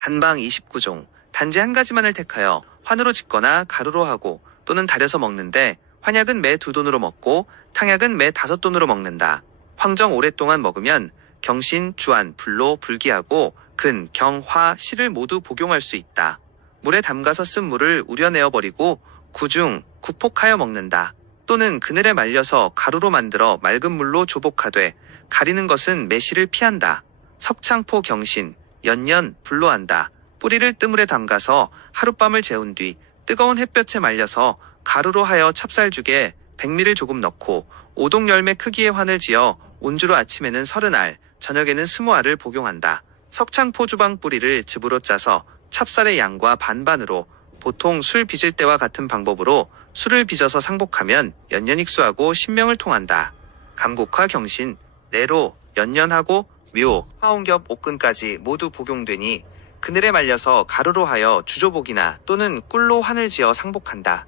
한방 29종, 단지 한 가지만을 택하여 환으로 짓거나 가루로 하고 또는 달여서 먹는데 환약은 매 2돈으로 먹고 탕약은 매 5돈으로 먹는다. 황정 오랫동안 먹으면 경신, 주안, 불로, 불기하고 근, 경, 화, 시를 모두 복용할 수 있다. 물에 담가서 쓴 물을 우려내어 버리고 구중, 구폭하여 먹는다. 또는 그늘에 말려서 가루로 만들어 맑은 물로 조복하되 가리는 것은 매실을 피한다. 석창포 경신, 연년, 불로 한다. 뿌리를 뜨물에 담가서 하룻밤을 재운 뒤 뜨거운 햇볕에 말려서 가루로 하여 찹쌀죽에 백미를 조금 넣고 오동 열매 크기의 환을 지어 온주로 아침에는 30알, 저녁에는 20알을 복용한다. 석창포 주방 뿌리를 즙으로 짜서 찹쌀의 양과 반반으로 보통 술 빚을 때와 같은 방법으로 술을 빚어서 상복하면 연년익수하고 신명을 통한다. 감국화 경신, 내로, 연년하고 묘, 화옹겹, 옥근까지 모두 복용되니 그늘에 말려서 가루로 하여 주조복이나 또는 꿀로 환을 지어 상복한다.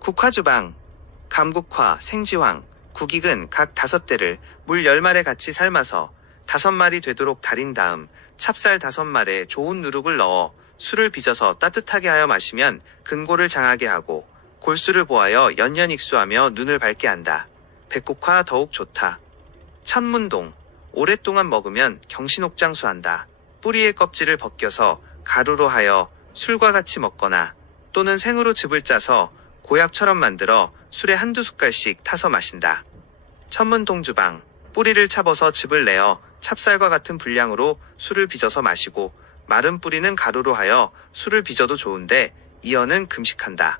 국화주방, 감국화, 생지황, 국익은 각 5대를 물 10말에 같이 삶아서 5마리 되도록 달인 다음 찹쌀 5말에 좋은 누룩을 넣어 술을 빚어서 따뜻하게 하여 마시면 근골을 장하게 하고 골수를 보하여 연년익수하며 눈을 밝게 한다. 백국화 더욱 좋다. 천문동, 오랫동안 먹으면 경신옥장수한다. 뿌리의 껍질을 벗겨서 가루로 하여 술과 같이 먹거나 또는 생으로 즙을 짜서 고약처럼 만들어 술에 1~2숟갈씩 타서 마신다. 천문동주방, 뿌리를 차버서 즙을 내어 찹쌀과 같은 분량으로 술을 빚어서 마시고 마른 뿌리는 가루로 하여 술을 빚어도 좋은데 이어는 금식한다.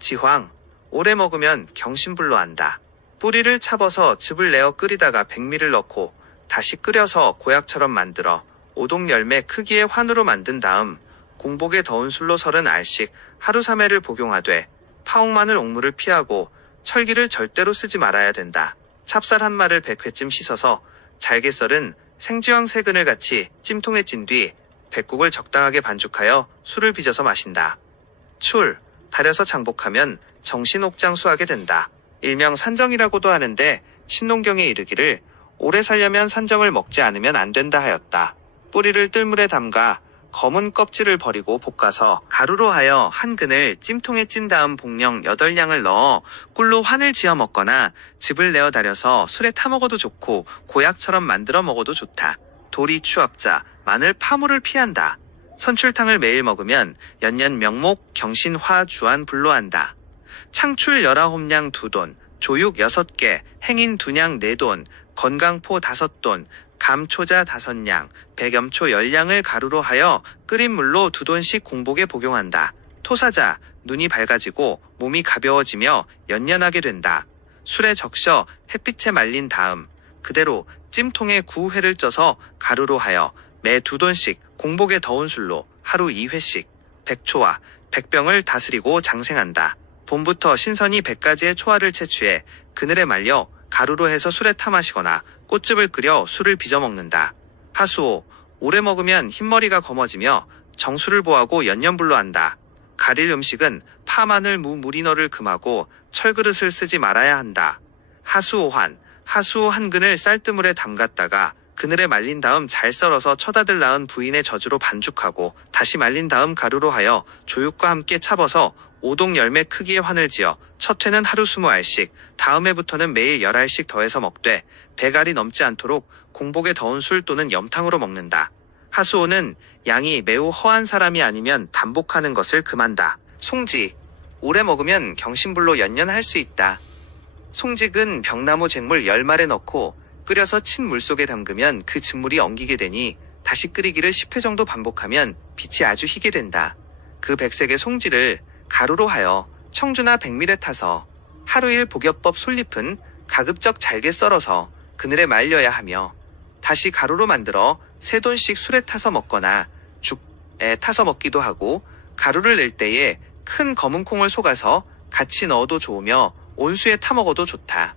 지황, 오래 먹으면 경신불로 한다. 뿌리를 차버서 즙을 내어 끓이다가 백미를 넣고 다시 끓여서 고약처럼 만들어 오동 열매 크기의 환으로 만든 다음 공복에 더운 술로 30알씩 하루 3회를 복용하되 파옥마늘 옥물을 피하고 철기를 절대로 쓰지 말아야 된다. 찹쌀 1마를 100회쯤 씻어서 잘게 썰은 생지황 3근을 같이 찜통에 찐 뒤 백국을 적당하게 반죽하여 술을 빚어서 마신다. 출, 달여서 장복하면 정신옥장수하게 된다. 일명 산정이라고도 하는데 신농경에 이르기를 오래 살려면 산정을 먹지 않으면 안 된다 하였다. 뿌리를 뜰물에 담가 검은 껍질을 버리고 볶아서 가루로 하여 한 근을 찜통에 찐 다음 복령 8량을 넣어 꿀로 환을 지어 먹거나 즙을 내어 달여서 술에 타 먹어도 좋고 고약처럼 만들어 먹어도 좋다. 도리 추압자, 마늘 파물을 피한다. 선출탕을 매일 먹으면 연년 명목, 경신, 화, 주안, 불로 한다. 창출 19냥 2돈, 조육 6개, 행인 2냥 4돈, 건강포 5돈, 감초자 5냥, 백염초 10량을 가루로 하여 끓인 물로 2돈씩 공복에 복용한다. 토사자, 눈이 밝아지고 몸이 가벼워지며 연연하게 된다. 술에 적셔 햇빛에 말린 다음 그대로 찜통에 9회를 쪄서 가루로 하여 매 2돈씩 공복에 더운 술로 하루 2회씩 백초와 백병을 다스리고 장생한다. 봄부터 신선이 100가지의 초화를 채취해 그늘에 말려 가루로 해서 술에 타 마시거나 꽃즙을 끓여 술을 빚어 먹는다. 하수오, 오래 먹으면 흰머리가 검어지며 정수를 보하고 연년불로 한다. 가릴 음식은 파, 마늘, 무, 무리너를 금하고 철그릇을 쓰지 말아야 한다. 하수오환, 하수오 한 근을 쌀뜨물에 담갔다가 그늘에 말린 다음 잘 썰어서 처다들 낳은 부인의 젖으로 반죽하고 다시 말린 다음 가루로 하여 조육과 함께 차버서 오동 열매 크기의 환을 지어 첫 회는 하루 20알씩, 다음 해부터는 매일 10알씩 더해서 먹되 100알이 넘지 않도록 공복에 더운 술 또는 염탕으로 먹는다. 하수오는 양이 매우 허한 사람이 아니면 단복하는 것을 금한다. 송지, 오래 먹으면 경신불로 연년할 수 있다. 송직은 벽나무 쟁물 10말에 넣고 끓여서 친 물속에 담그면 그 즙물이 엉기게 되니 다시 끓이기를 10회 정도 반복하면 빛이 아주 희게 된다. 그 백색의 송지를 가루로 하여 청주나 백밀에 타서 하루일 복엽법 솔잎은 가급적 잘게 썰어서 그늘에 말려야 하며 다시 가루로 만들어 3돈씩 술에 타서 먹거나 죽에 타서 먹기도 하고 가루를 낼 때에 큰 검은 콩을 속아서 같이 넣어도 좋으며 온수에 타 먹어도 좋다.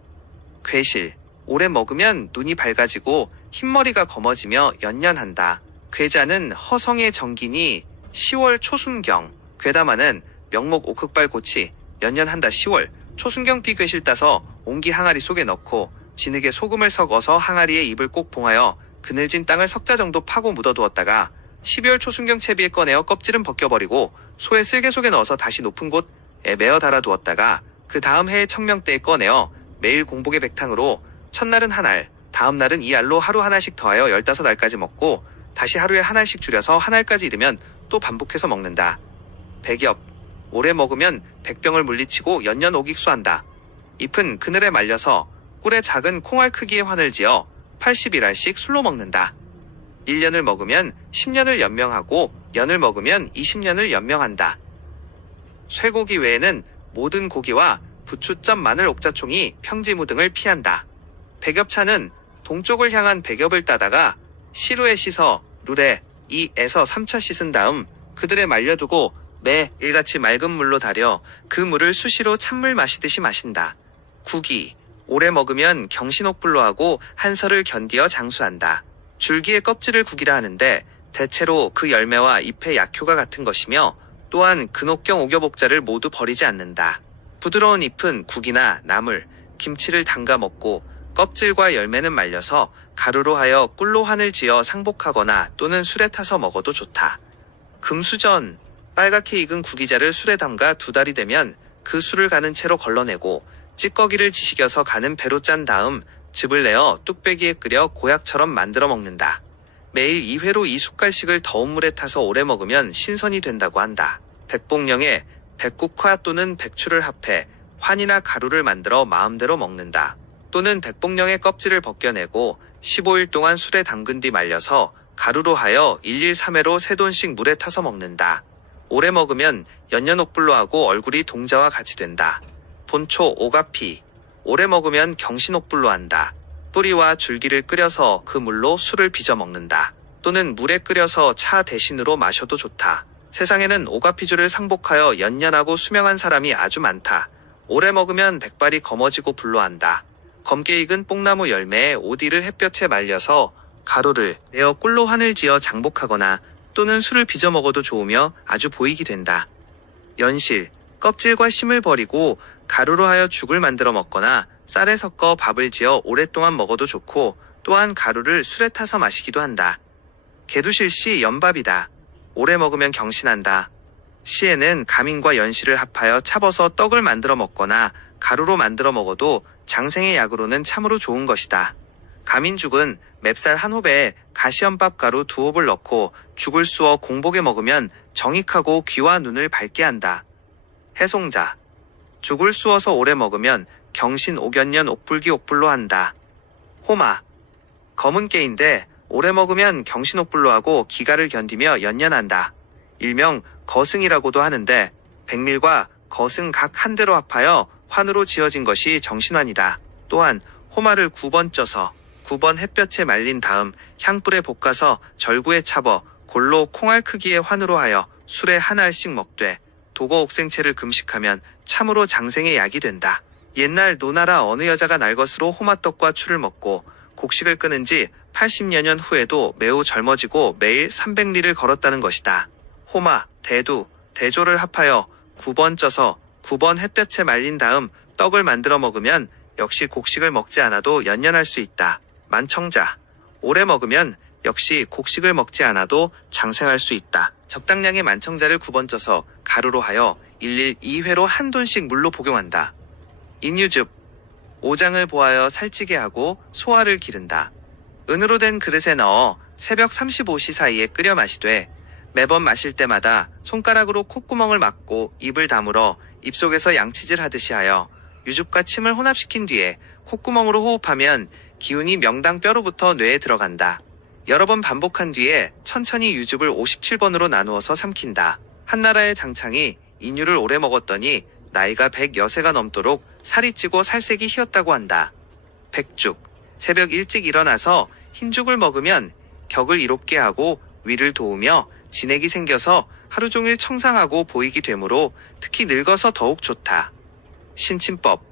괴실, 오래 먹으면 눈이 밝아지고 흰머리가 검어지며 연년한다. 괴자는 허성의 정기니 10월 초순경, 괴담하는 명목 옥흑발 고치, 연년한다 10월, 초순경비 괴실 따서 옹기 항아리 속에 넣고 진흙에 소금을 섞어서 항아리에 입을 꼭 봉하여 그늘진 땅을 석자 정도 파고 묻어두었다가 12월 초순경 채비에 꺼내어 껍질은 벗겨버리고 소의 쓸개 속에 넣어서 다시 높은 곳에 메어 달아두었다가 그 다음 해의 청명때에 꺼내어 매일 공복의 백탕으로 첫날은 한 알, 다음 날은 이 알로 하루 하나씩 더하여 15알까지 먹고 다시 하루에 한 알씩 줄여서 한 알까지 이르면 또 반복해서 먹는다. 백엽, 오래 먹으면 백병을 물리치고 연년 오깃수한다. 잎은 그늘에 말려서 꿀에 작은 콩알 크기의 환을 지어 81알씩 술로 먹는다. 1년을 먹으면 10년을 연명하고 년을 먹으면 20년을 연명한다. 쇠고기 외에는 모든 고기와 부추점 마늘 옥자총이 평지무등을 피한다. 백엽차는 동쪽을 향한 백엽을 따다가 시루에 씻어 룰에 2에서 3차 씻은 다음 그들에 말려두고 매 일같이 맑은 물로 달여 그 물을 수시로 찬물 마시듯이 마신다. 국이 오래 먹으면 경신옥불로 하고 한설을 견디어 장수한다. 줄기의 껍질을 국이라 하는데 대체로 그 열매와 잎의 약효가 같은 것이며 또한 근옥경 오겹옥자를 모두 버리지 않는다. 부드러운 잎은 국이나 나물, 김치를 담가 먹고 껍질과 열매는 말려서 가루로 하여 꿀로 환을 지어 상복하거나 또는 술에 타서 먹어도 좋다. 금수전, 빨갛게 익은 구기자를 술에 담가 2달이 되면 그 술을 가는 채로 걸러내고 찌꺼기를 지식여서 가는 배로 짠 다음 즙을 내어 뚝배기에 끓여 고약처럼 만들어 먹는다. 매일 2회로 이 숟갈씩을 더운 물에 타서 오래 먹으면 신선이 된다고 한다. 백봉령에 백국화 또는 백추를 합해 환이나 가루를 만들어 마음대로 먹는다. 또는 백봉령의 껍질을 벗겨내고 15일 동안 술에 담근 뒤 말려서 가루로 하여 1일3회로 3돈씩 물에 타서 먹는다. 오래 먹으면 연년옥불로 하고 얼굴이 동자와 같이 된다. 본초 오가피, 오래 먹으면 경신옥불로 한다. 뿌리와 줄기를 끓여서 그 물로 술을 빚어 먹는다. 또는 물에 끓여서 차 대신으로 마셔도 좋다. 세상에는 오가피주를 상복하여 연년하고 수명한 사람이 아주 많다. 오래 먹으면 백발이 검어지고 불로한다. 검게 익은 뽕나무 열매에 오디를 햇볕에 말려서 가루를 내어 꿀로 환을 지어 장복하거나 또는 술을 빚어 먹어도 좋으며 아주 보익이 된다. 연실, 껍질과 심을 버리고 가루로 하여 죽을 만들어 먹거나 쌀에 섞어 밥을 지어 오랫동안 먹어도 좋고 또한 가루를 술에 타서 마시기도 한다. 개두실시 연밥이다. 오래 먹으면 경신한다. 시에는 가민과 연실을 합하여 차버서 떡을 만들어 먹거나 가루로 만들어 먹어도 장생의 약으로는 참으로 좋은 것이다. 가민죽은 맵쌀 한 호배에 가시연밥 가루 2홉을 넣고 죽을 쑤어 공복에 먹으면 정익하고 귀와 눈을 밝게 한다. 해송자, 죽을 쑤어서 오래 먹으면 경신 옥연년 옥불기 옥불로 한다. 호마, 검은 깨인데 오래 먹으면 경신옥불로 하고 기가를 견디며 연년한다. 일명 거승이라고도 하는데 백밀과 거승 각 한 대로 합하여 환으로 지어진 것이 정신환이다. 또한 호마를 9번 쪄서 9번 햇볕에 말린 다음 향불에 볶아서 절구에 차버 골로 콩알 크기의 환으로 하여 술에 한 알씩 먹되 도거 옥생채를 금식하면 참으로 장생의 약이 된다. 옛날 노나라 어느 여자가 날 것으로 호마떡과 추를 먹고 곡식을 끊은 지 80여 년 후에도 매우 젊어지고 매일 300리를 걸었다는 것이다. 호마, 대두, 대조를 합하여 9번 쪄서 9번 햇볕에 말린 다음 떡을 만들어 먹으면 역시 곡식을 먹지 않아도 연년할 수 있다. 만청자, 오래 먹으면 역시 곡식을 먹지 않아도 장생할 수 있다. 적당량의 만청자를 9번 쪄서 가루로 하여 1일 2회로 한 돈씩 물로 복용한다. 인유즙, 오장을 보하여 살찌게 하고 소화를 기른다. 은으로 된 그릇에 넣어 새벽 35시 사이에 끓여 마시되 매번 마실 때마다 손가락으로 콧구멍을 막고 입을 다물어 입속에서 양치질 하듯이 하여 유즙과 침을 혼합시킨 뒤에 콧구멍으로 호흡하면 기운이 명당 뼈로부터 뇌에 들어간다. 여러 번 반복한 뒤에 천천히 유즙을 57번으로 나누어서 삼킨다. 한나라의 장창이 인유를 오래 먹었더니 나이가 100여세가 넘도록 살이 찌고 살색이 희었다고 한다. 백죽, 새벽 일찍 일어나서 흰죽을 먹으면 격을 이롭게 하고 위를 도우며 진액이 생겨서 하루 종일 청상하고 보이기 되므로 특히 늙어서 더욱 좋다. 신침법,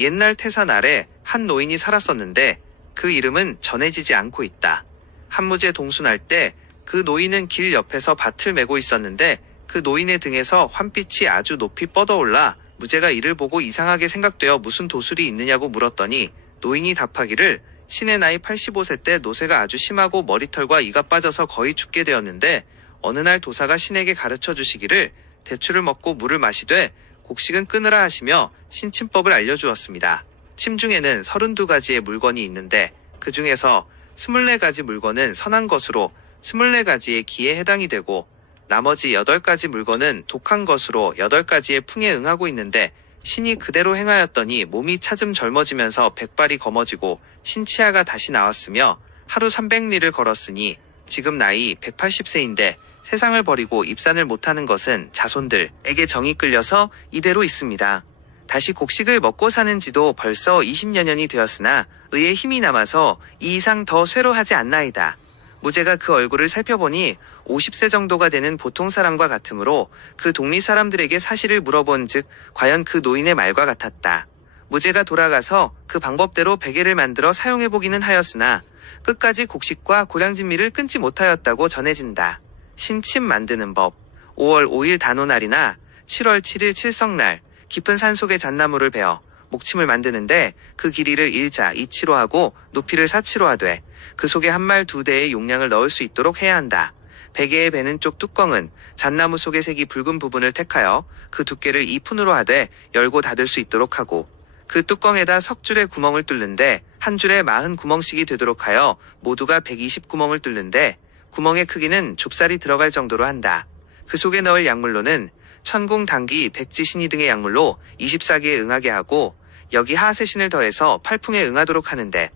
옛날 태산 아래 한 노인이 살았었는데 그 이름은 전해지지 않고 있다. 한무제 동순할 때 그 노인은 길 옆에서 밭을 메고 있었는데 그 노인의 등에서 환빛이 아주 높이 뻗어올라 무제가 이를 보고 이상하게 생각되어 무슨 도술이 있느냐고 물었더니 노인이 답하기를 신의 나이 85세 때 노쇠가 아주 심하고 머리털과 이가 빠져서 거의 죽게 되었는데 어느 날 도사가 신에게 가르쳐 주시기를 대추를 먹고 물을 마시되 곡식은 끊으라 하시며 신침법을 알려주었습니다. 침 중에는 32가지의 물건이 있는데 그 중에서 24가지 물건은 선한 것으로 24가지의 기에 해당이 되고 나머지 8가지 물건은 독한 것으로 8가지의 풍에 응하고 있는데 신이 그대로 행하였더니 몸이 차츰 젊어지면서 백발이 검어지고 신치아가 다시 나왔으며 하루 300리를 걸었으니 지금 나이 180세인데 세상을 버리고 입산을 못하는 것은 자손들에게 정이 끌려서 이대로 있습니다. 다시 곡식을 먹고 사는 지도 벌써 20여 년이 되었으나 의에 힘이 남아서 이 이상 더 쇠로하지 않나이다. 무제가 그 얼굴을 살펴보니 50세 정도가 되는 보통 사람과 같으므로 그 동리 사람들에게 사실을 물어본 즉 과연 그 노인의 말과 같았다. 무제가 돌아가서 그 방법대로 베개를 만들어 사용해보기는 하였으나 끝까지 곡식과 고량진미를 끊지 못하였다고 전해진다. 신침 만드는 법. 5월 5일 단오날이나 7월 7일 칠성날 깊은 산속에 잣나무를 베어 목침을 만드는데 그 길이를 1자 2치로 하고 높이를 4치로 하되 그 속에 한 말 2대의 용량을 넣을 수 있도록 해야 한다. 베개에 베는 쪽 뚜껑은 잣나무 속의 색이 붉은 부분을 택하여 그 두께를 2푼으로 하되 열고 닫을 수 있도록 하고 그 뚜껑에다 석줄에 구멍을 뚫는데 한 줄에 40구멍씩이 되도록 하여 모두가 120구멍을 뚫는데 구멍의 크기는 좁쌀이 들어갈 정도로 한다. 그 속에 넣을 약물로는 천궁, 당귀, 백지신이 등의 약물로 24개에 응하게 하고 여기 하세신을 더해서 8풍에 응하도록 하는데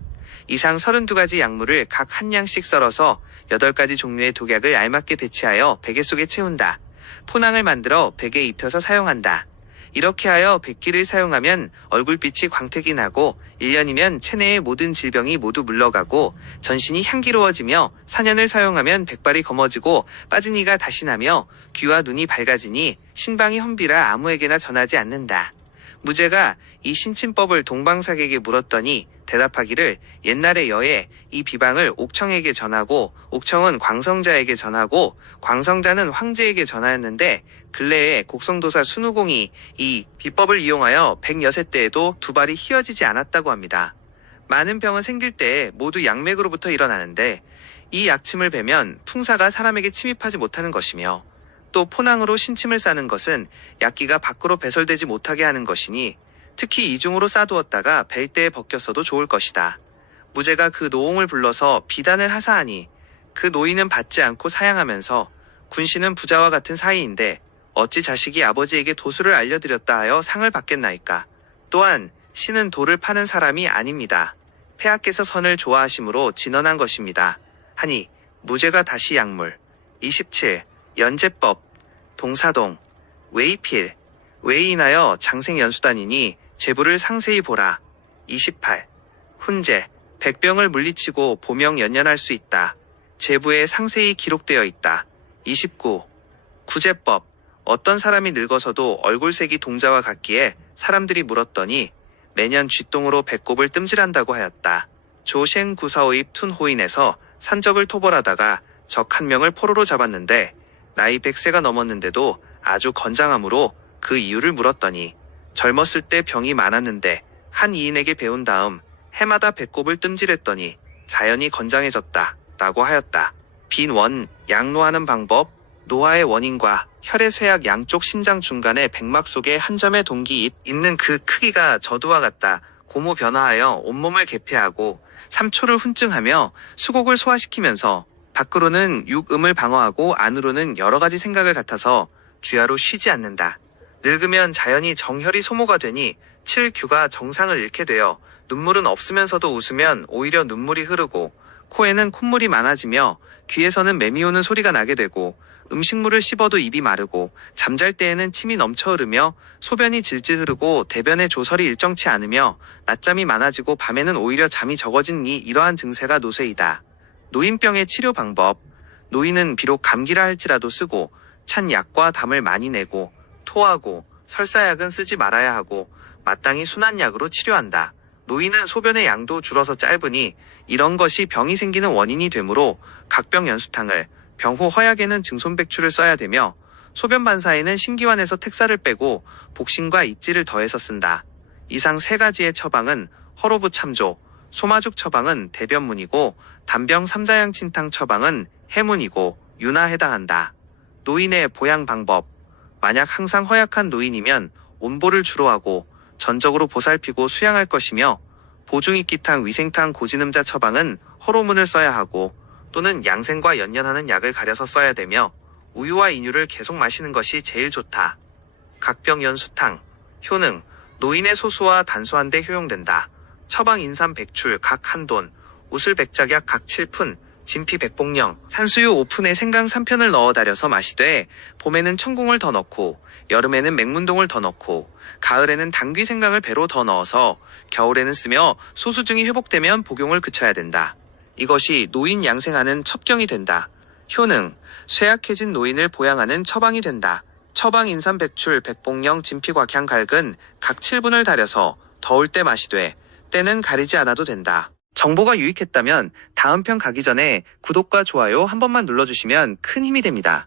이상 32가지 약물을 각 한 양씩 썰어서 8가지 종류의 독약을 알맞게 배치하여 베개 속에 채운다. 포낭을 만들어 베개에 입혀서 사용한다. 이렇게 하여 백기를 사용하면 얼굴빛이 광택이 나고 1년이면 체내의 모든 질병이 모두 물러가고 전신이 향기로워지며 4년을 사용하면 백발이 검어지고 빠진 이가 다시 나며 귀와 눈이 밝아지니 신방이 험비라 아무에게나 전하지 않는다. 무제가 이 신침법을 동방삭에게 물었더니 대답하기를 옛날에 여에 이 비방을 옥청에게 전하고 옥청은 광성자에게 전하고 광성자는 황제에게 전하였는데 근래에 곡성도사 순우공이 이 비법을 이용하여 100여세 때에도 두 발이 휘어지지 않았다고 합니다. 많은 병은 생길 때에 모두 약맥으로부터 일어나는데 이 약침을 베면 풍사가 사람에게 침입하지 못하는 것이며 또 포낭으로 신침을 싸는 것은 약기가 밖으로 배설되지 못하게 하는 것이니 특히 이중으로 싸두었다가 벨 때에 벗겼어도 좋을 것이다. 무제가 그 노옹을 불러서 비단을 하사하니 그 노인은 받지 않고 사양하면서 군신은 부자와 같은 사이인데 어찌 자식이 아버지에게 도수를 알려드렸다 하여 상을 받겠나이까. 또한 신은 돌을 파는 사람이 아닙니다. 폐하께서 선을 좋아하심으로 진언한 것입니다. 하니 무제가 다시 약물 27. 연제법 동사동 외이필 외이인하여 장생연수단이니 제부를 상세히 보라. 28. 훈제 백병을 물리치고 보명연연할 수 있다. 제부에 상세히 기록되어 있다. 29. 구제법 어떤 사람이 늙어서도 얼굴색이 동자와 같기에 사람들이 물었더니 매년 쥐똥으로 배꼽을 뜸질한다고 하였다. 조셴 구사오입 툰호인에서 산적을 토벌하다가 적 한 명을 포로로 잡았는데 나이 100세가 넘었는데도 아주 건장함으로 그 이유를 물었더니 젊었을 때 병이 많았는데 한 이인에게 배운 다음 해마다 배꼽을 뜸질했더니 자연히 건장해졌다 라고 하였다. 빈원, 양노하는 방법, 노화의 원인과 혈의 쇠약 양쪽 신장 중간에 백막 속에 한 점의 동기 있는 그 크기가 저두와 같다. 고무 변화하여 온몸을 개폐하고 3초를 훈증하며 수곡을 소화시키면서 밖으로는 육음을 방어하고 안으로는 여러 가지 생각을 같아서 주야로 쉬지 않는다. 늙으면 자연히 정혈이 소모가 되니 칠규가 정상을 잃게 되어 눈물은 없으면서도 웃으면 오히려 눈물이 흐르고 코에는 콧물이 많아지며 귀에서는 매미 오는 소리가 나게 되고 음식물을 씹어도 입이 마르고 잠잘 때에는 침이 넘쳐 흐르며 소변이 질질 흐르고 대변의 조설이 일정치 않으며 낮잠이 많아지고 밤에는 오히려 잠이 적어지니 이러한 증세가 노쇠이다. 노인병의 치료 방법. 노인은 비록 감기라 할지라도 쓰고 찬 약과 담을 많이 내고 토하고 설사약은 쓰지 말아야 하고 마땅히 순한 약으로 치료한다. 노인은 소변의 양도 줄어서 짧으니 이런 것이 병이 생기는 원인이 되므로 각병 연수탕을 병호 허약에는 증손백추를 써야 되며 소변 반사에는 신기환에서 택사를 빼고 복신과 입지를 더해서 쓴다. 이상 3가지의 처방은 허로부 참조, 소마죽 처방은 대변문이고 단병 삼자양친탕 처방은 해문이고 유나 해당한다. 노인의 보양 방법. 만약 항상 허약한 노인이면 온보를 주로 하고 전적으로 보살피고 수양할 것이며, 보중익기탕 위생탕 고지음자 처방은 허로문을 써야 하고 또는 양생과 연연하는 약을 가려서 써야 되며, 우유와 인유를 계속 마시는 것이 제일 좋다. 각병연수탕. 효능. 노인의 소수와 단소한데 효용된다. 처방 인삼 백출 각 1돈, 우슬 백작약 각 7푼, 진피 백봉령, 산수유 5푼에 생강 3편을 넣어 달여서 마시되, 봄에는 청궁을 더 넣고 여름에는 맹문동을 더 넣고 가을에는 당귀 생강을 배로 더 넣어서 겨울에는 쓰며 소수증이 회복되면 복용을 그쳐야 된다. 이것이 노인 양생하는 첩경이 된다. 효능. 쇠약해진 노인을 보양하는 처방이 된다. 처방 인삼 백출 백봉령 진피곽향 갈근 각 7분을 달여서 더울 때 마시되 때는 가리지 않아도 된다. 정보가 유익했다면 다음 편 가기 전에 구독과 좋아요 한 번만 눌러주시면 큰 힘이 됩니다.